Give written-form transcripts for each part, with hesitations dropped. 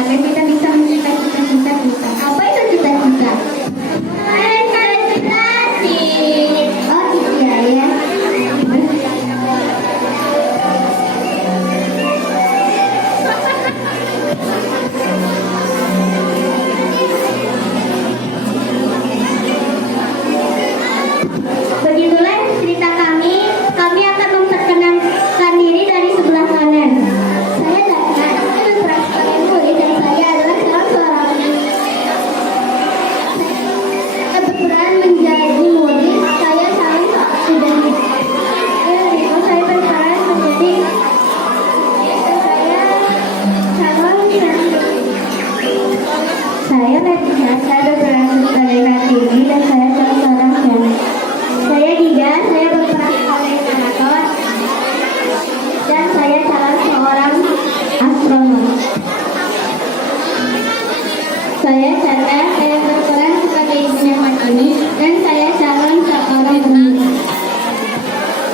agar kita bisa mencapai cita-cita kita. Apa itu cita-cita? Oh iya ya. Begitulah cerita kami. Kami akan memperkenalkan diri dari sebelah kanan. Saya Dana, saya beberapa kali murid dan saya adalah salah seorang. Saya berperan menjadi murid. Saya salah seorang student. Saya berperan menjadi saya Nadia, saya berperan sebagai Kartini dan saya salah seorang Yani. Saya Giga, saya berperan sebagai narator dan saya salah seorang astronom. Saya Chandra, saya berperan sebagai ibunya Kartini dan saya calon seorang guru.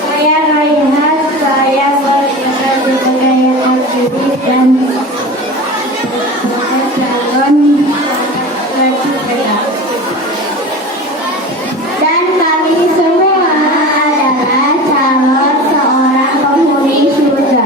Saya Raihan, saya berperan sebagai aktivis dan saya calon dan kami semua adalah calon seorang penghuni surga.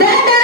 Dadah.